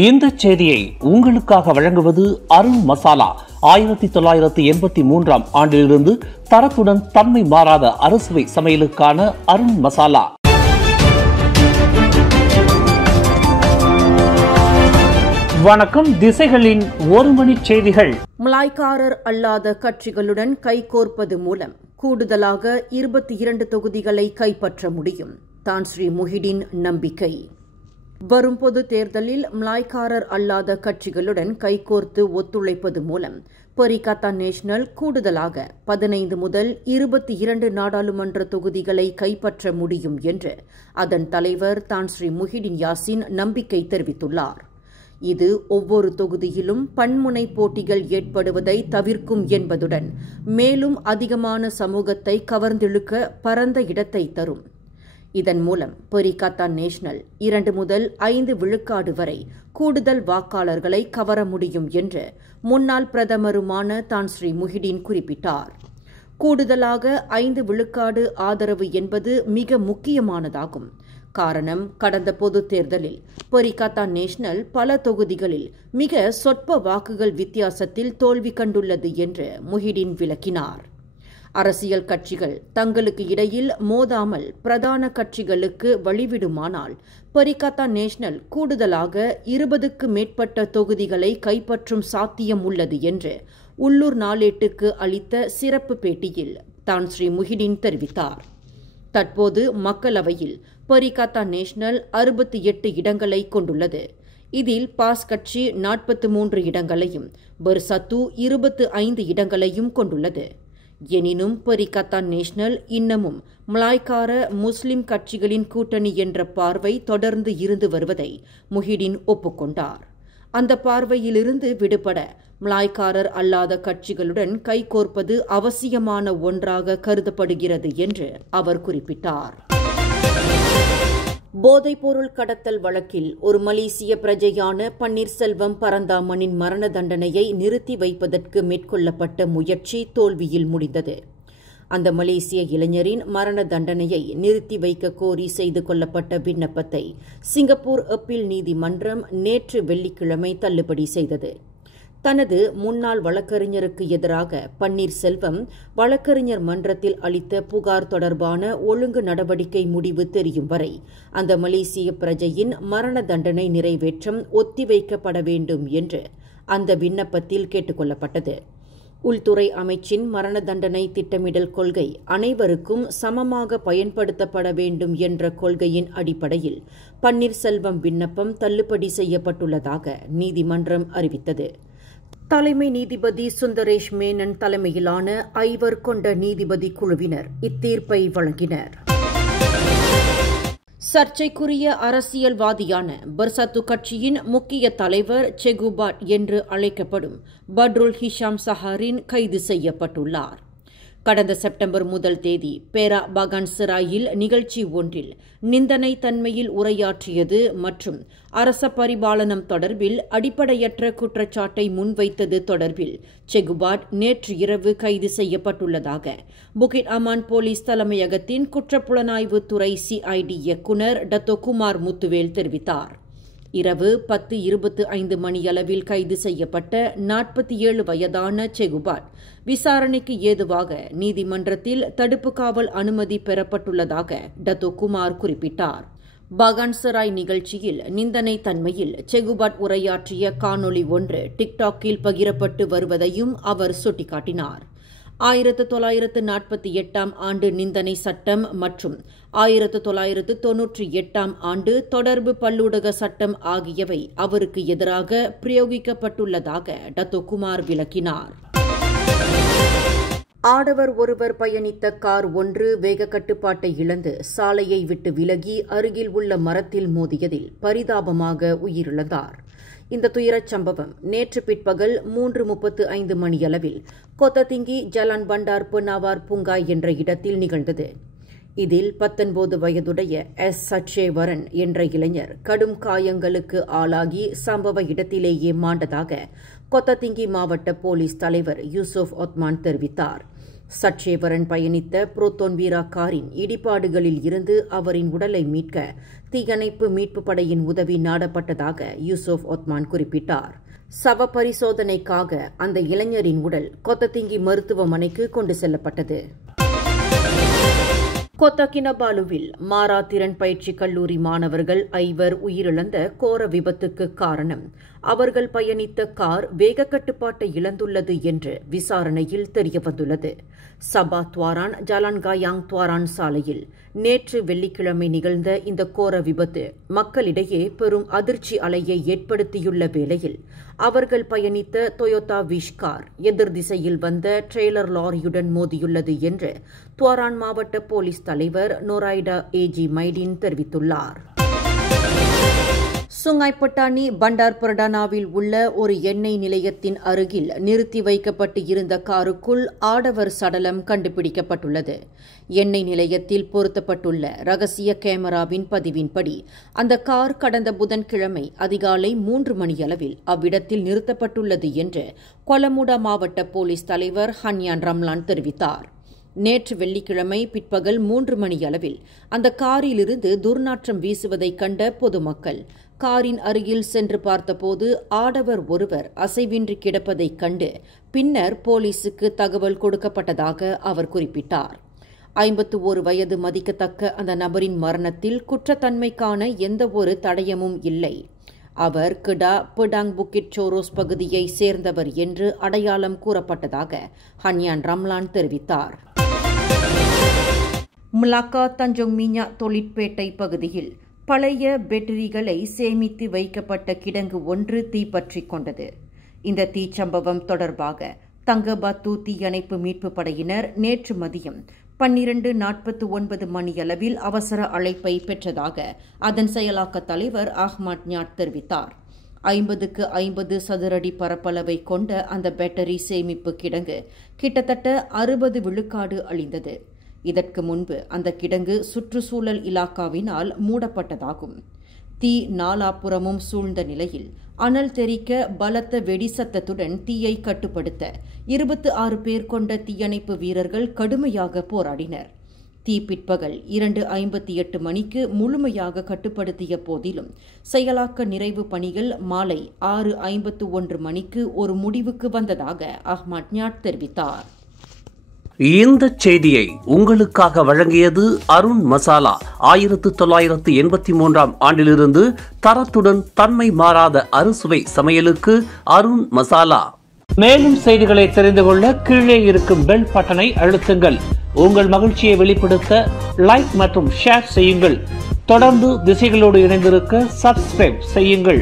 இந்த செய்தியை உங்களுக்காக வழங்குவது அருண் மசாலா. 1983 ஆண்டிலிருந்து தரத்துடன் தன்மை மாறாத அறுசுவை சமையலுக்கான அருண் மசாலா. வணக்கம். திசைகளின் ஒரு மணி செய்திகள். மலாய்க்காரர் அல்லாத கட்சிகளுடன் கைகோர்ப்பது மூலம் கூடுதலாக 22 தொகுதிகளை கைப்பற்ற முடியும். தான் ஸ்ரீ முஹிடின் நம்பிக்கை. வரும் பொது தேர்தலில் மலாய்க்காரர் அல்லாத கட்சிகளுடன் கைகோர்த்து ஒத்துழைப்பது மூலம் பரிகத்தான் நேஷனல் கூடுதலாக 15 முதல் 22 நாடாளுமன்ற தொகுதிகளை கைப்பற்ற முடியும் என்று அதன் தலைவர் தான் ஸ்ரீ முஹிடின் யாசின் நம்பிக்கை தெரிவித்துள்ளார். இது ஒவ்வொரு தொகுதியிலும் பன்முனை போட்டிகள் ஏற்படுவதை தவிர்க்கும் என்பதுடன் மேலும் அதிகமான சமூகத்தை கவர்ந்திழுக்க பரந்த இடத்தை தரும். இதன் மூலம் பரிகத்தான் நேஷனல் 2 முதல் 5 விழுக்காடு வரை கூடுதல் வாக்காளர்களை கவர முடியும் என்று முன்னாள் பிரதமருமான தான் ஸ்ரீ முஹிடின் குறிப்பிட்டார். கூடுதலாக 5 விழுக்காடு ஆதரவு என்பது மிக முக்கியமானதாகும். காரணம், கடந்த பொது தேர்தலில் பரிகத்தான் நேஷனல் பல தொகுதிகளில் மிக சொற்ப வாக்குகள் வித்தியாசத்தில் தோல்வி கண்டுள்ளது என்று முஹிடின் விளக்கினார். அரசியல் கட்சிகள் தங்களுக்கு இடையில் மோதாமல் பிரதான கட்சிகளுக்கு வழிவிடுமானால் பரிகத்தான் நேஷனல் கூடுதலாக 20க்கு மேற்பட்ட தொகுதிகளை கைப்பற்றும் சாத்தியம் உள்ளது என்று உள்ளூர் நாளேட்டுக்கு அளித்த சிறப்பு பேட்டியில் தான் ஸ்ரீ முஹிடின் தெரிவித்தார். தற்போது மக்களவையில் பரிகத்தான் நேஷனல் 68 இடங்களை கொண்டுள்ளது. இதில் பாஸ் கட்சி 43 இடங்களையும் பர்சத்து 25 இடங்களையும் கொண்டுள்ளது. எனினும் பரிகத்தான் நேஷனல் இன்னமும் மலாய்க்கார முஸ்லிம் கட்சிகளின் கூட்டணி என்ற பார்வை தொடர்ந்து இருந்து வருவதை முஹிடின் ஒப்புக்கொண்டார். அந்த பார்வையிலிருந்து விடுபட மலாய்க்காரர் அல்லாத கட்சிகளுடன் கைகோர்ப்பது அவசியமான ஒன்றாக கருதப்படுகிறது என்று அவர் குறிப்பிட்டார். போதைப்பொருள் கடத்தல் வழக்கில் ஒரு மலேசிய பிரஜையான பன்னீர்செல்வம் பரந்தாமனின் மரண தண்டனையை நிறுத்தி வைப்பதற்கு மேற்கொள்ளப்பட்ட முயற்சி தோல்வியில் முடிந்தது. அந்த மலேசிய இளைஞரின் மரண தண்டனையை நிறுத்தி வைக்க கோரி செய்து கொள்ளப்பட்ட விண்ணப்பத்தை சிங்கப்பூர் அப்பீல் நீதிமன்றம் நேற்று வெள்ளிக்கிழமை தள்ளுபடி செய்தது. தனது முன்னாள் வழக்கறிஞருக்கு எதிராக பன்னீர்செல்வம் வழக்கறிஞர் மன்றத்தில் அளித்த புகார் தொடர்பான ஒழுங்கு நடவடிக்கை முடிவு தெரியும் வரை அந்த மலேசிய பிரஜையின் மரண தண்டனை நிறைவேற்றம் ஒத்திவைக்கப்பட வேண்டும் என்று அந்த விண்ணப்பத்தில் கேட்டுக் கொள்ளப்பட்டது. உள்துறை அமைச்சின் மரண தண்டனை திட்டமிடல் கொள்கை அனைவருக்கும் சமமாக பயன்படுத்தப்பட வேண்டும் என்ற கொள்கையின் அடிப்படையில் பன்னீர்செல்வம் விண்ணப்பம் தள்ளுபடி செய்யப்பட்டுள்ளதாக நீதிமன்றம் அறிவித்தது. தலைமை நீதிபதி சுந்தரேஷ் மேனன் தலைமையிலான 5 கொண்ட நீதிபதி குழுவினர் இத்தீர்ப்பை வழங்கினர். சர்ச்சைக்குரிய அரசியல்வாதியான பர்சத்து கட்சியின் முக்கிய தலைவர் செகுபாட் என்று அழைக்கப்படும் பட்ருல் ஹிஷாம் சஹாரின் கைது செய்யப்பட்டுள்ளார். கடந்த செப்டம்பர் 1 பேரா பகான்சராயில் நிகழ்ச்சி ஒன்றில் நிந்தனை தன்மையில் உரையாற்றியது மற்றும் அரச பரிபாலனம் தொடர்பில் அடிப்படையற்ற குற்றச்சாட்டை முன்வைத்தது தொடர்பில் செகுபாட் நேற்று இரவு கைது செய்யப்பட்டுள்ளதாக புகிட் அமான் போலீஸ் தலைமையகத்தின் குற்றப்புலனாய்வு துறை CID இயக்குநர் டத்தோ குமார் முத்துவேல் தெரிவித்தார். இரவு 10:25 மணியளவில் கைது செய்யப்பட்ட 47 வயதான செகுபாட் விசாரணைக்கு ஏதுவாக நீதிமன்றத்தில் தடுப்பு காவல் அனுமதி பெறப்பட்டுள்ளதாக டத்தோ குமார் குறிப்பிட்டார். பகான்சராய் நிகழ்ச்சியில் நிந்தனை தன்மையில் செகுபாட் உரையாற்றிய காணொளி ஒன்று டிக்டாக்கில் பகிரப்பட்டு வருவதையும் அவர் சுட்டிக்காட்டினார். 1948 ஆண்டு நிந்தனை சட்டம் மற்றும் 1998 ஆண்டு தொடர்பு பல்லூடக சட்டம் ஆகியவை அவருக்கு எதிராக பிரயோகிக்கப்பட்டுள்ளதாக டத்தோ குமார் விளக்கினார். ஆடவர் ஒருவர் பயணித்த கார் ஒன்று வேக கட்டுப்பாட்டை இழந்து சாலையை விட்டு விலகி அருகில் உள்ள மரத்தில் மோதியதில் பரிதாபமாக உயிரிழந்தார். இந்த துயரச் சம்பவம் நேற்று பிற்பகல் 3:35 மணியளவில் கொத்ததிங்கி ஜலான் பண்டார் பொன்னாவார் புங்காய் என்ற இடத்தில் நிகழ்ந்தது. இதில் 19 வயதுடைய சச்சேவரன் என்ற இளைஞர் கடும் காயங்களுக்கு ஆளாகி சம்பவ இடத்திலேயே மாண்டதாக கொத்ததிங்கி மாவட்ட போலீஸ் தலைவர் யூசுப் ஒத்மான் தெரிவித்தார். சட்சேவரன் பயணித்த புரோத்தோன் வீரா காரின் இடிபாடுகளில் இருந்து அவரின் உடலை மீட்க தீயணைப்பு மீட்பு படையின் உதவி நாடப்பட்டதாக யூசுப் ஒத்மான் குறிப்பிட்டார். சவ பரிசோதனைக்காக அந்த இளைஞரின் உடல் கொத்ததிங்கி மருத்துவமனைக்கு கொண்டு செல்லப்பட்டது. கொத்தகினபாலுவில் மாரா திறன் பயிற்சி கல்லூரி மாணவர்கள் 5 உயிரிழந்த கோர விபத்துக்கு காரணம் அவர்கள் பயணித்த கார் வேக கட்டுப்பாட்டை இழந்துள்ளது என்று விசாரணையில் தெரியவந்துள்ளது. சபா துவாரான் ஜலான்காயாங் துவாரான் சாலையில் நேற்று வெள்ளிக்கிழமை நிகழ்ந்த இந்த கோர விபத்து மக்களிடையே பெரும் அதிர்ச்சி அலையை ஏற்படுத்தியுள்ள வேளையில் அவர்கள் பயணித்த டொயோட்டா விஷ் கார் எதிர் திசையில் வந்த ட்ரெய்லர் லாரியுடன் மோதியுள்ளது என்று துவாரான் மாவட்ட போலீஸ் தலைவர் நோராய்டா ஏஜி மைடின் தெரிவித்துள்ளார். சுங்காய்பட்டாணி பண்டார் பர்டானாவில் உள்ள ஒரு எண்ணெய் நிலையத்தின் அருகில் நிறுத்தி வைக்கப்பட்டு இருந்த காருக்குள் ஆடவர் சடலம் கண்டுபிடிக்கப்பட்டுள்ளது. எண்ணெய் நிலையத்தில் பொருத்தப்பட்டுள்ள ரகசிய கேமராவின் பதிவின்படி அந்த கார் கடந்த புதன்கிழமை அதிகாலை 3 மணியளவில் அவ்விடத்தில் நிறுத்தப்பட்டுள்ளது என்று கொலமுடா மாவட்ட போலீஸ் தலைவர் ஹன்யான் ரம்லான் தெரிவித்தார். நேற்று வெள்ளிக்கிழமை பிற்பகல் 3 மணியளவில் அந்த காரிலிருந்து துர்நாற்றம் வீசுவதைக் கண்ட பொதுமக்கள் காரின் அருகில் சென்று பார்த்தபோது ஆடவர் ஒருவர் அசைவின்றி கிடப்பதைக் கண்டு பின்னர் போலீசுக்கு தகவல் கொடுக்கப்பட்டதாக அவர் குறிப்பிட்டார். 51 வயது மதிக்கத்தக்க அந்த நபரின் மரணத்தில் குற்றத்தன்மைக்கான எந்தவொரு தடயமும் இல்லை. அவர் கிடா பிடாங் புக்கிட் சோரோஸ் பகுதியை சேர்ந்தவர் என்று அடையாளம் கூறப்பட்டதாக ஹன்யான் ரம்லான் தெரிவித்தார். மலாக்கா தஞ்சோங் மிஞா தொழிற்பேட்டை பகுதியில் பழைய பேட்டரிகளை சேமித்து வைக்கப்பட்ட கிடங்கு ஒன்று தீப்பற்றிக் கொண்டது. இந்த தீச்சம்பவம் தொடர்பாக தங்கபாத்து தீயணைப்பு மீட்பு படையினர் நேற்று மதியம் 12:49 மணியளவில் அவசர அழைப்பை பெற்றதாக அதன் செயலாக்க தலைவர் அஹ்மத் ஞாட் தெரிவித்தார். 50க்கு 50 சதுரடி பரப்பளவை கொண்ட அந்த பேட்டரி சேமிப்பு கிடங்கு கிட்டத்தட்ட 60 விழுக்காடு அழிந்தது. இதற்கு முன்பு அந்த கிடங்கு சுற்றுச்சூழல் இலாக்காவினால் மூடப்பட்டதாகும். தீ நாலாபுறமும் சூழ்ந்த நிலையில் அனல் தெறிக்க பலத்த வெடி சத்தத்துடன் தீயை கட்டுப்படுத்த 26 பேர் கொண்ட தீயணைப்பு வீரர்கள் கடுமையாக போராடினர். தீ பிற்பகல் 2:58 மணிக்கு முழுமையாக கட்டுப்படுத்திய போதிலும் செயலாக்க நிறைவு பணிகள் மாலை 6:51 மணிக்கு ஒரு முடிவுக்கு வந்ததாக அஹ்மத் ஞாட் தெரிவித்தார். இந்த செய்தியை உங்களுக்காக வழங்கியது அருண் மசாலா. 1983ஆம் ஆண்டிலிருந்து தரத்துடன் தன்மை மாறாத அறுசுவை சமையலுக்கு அருண் மசாலா. மேலும் செய்திகளை தெரிந்து கொள்ள கீழே இருக்கும் பெல் பட்டனை அழுத்துங்கள். உங்கள் மகிழ்ச்சியை வெளிப்படுத்த லைக் மற்றும் ஷேர் செய்யுங்கள். தொடர்ந்து திசைகளோடு இணைந்திருக்க சப்ஸ்கிரைப் செய்யுங்கள்.